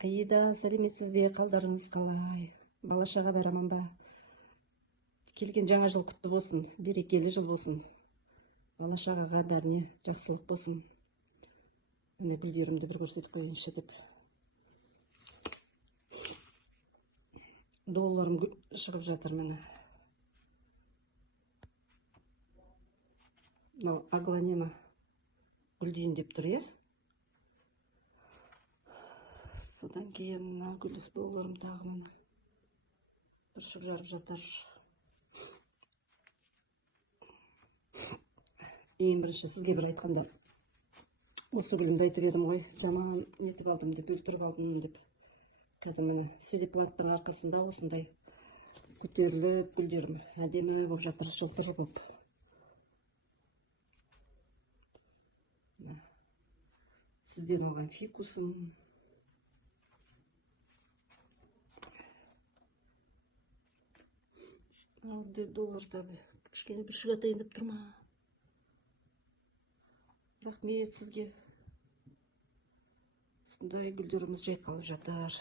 Аида, сәлеметсізбе, қалдарыңыз қалай? Бала-шаға бәрі аман ба? Келген жаңа жыл құтты болсын, берекелі жыл болсын. Бала-шағаға бәріне жақсылық болсын. Міне гүлдерімді бір көрсетіп қойыңызшы деп. Долларым шығып жатыр міне. Мынау аглонема гүлдейін деп тұр, е? Содан кейін мына гүл долларым тағы міне бүршік жарып жатыр. Ең бірінші сізге бір айтқанда, осы гүлімді айтып едім ғой, жаман нетіп алдым деп, өлтіріп алдым деп. Қазір міне селеплаттың арқасында осындай көтеріліп, гүлдерім әдемі болып жатыр, жылтыр болып. Сізден алған фикусым. Долларда кішкене бүршік атайын деп тұрма. Рахмет сізге. Осындай гүлдеріміз жайқалып жатыр.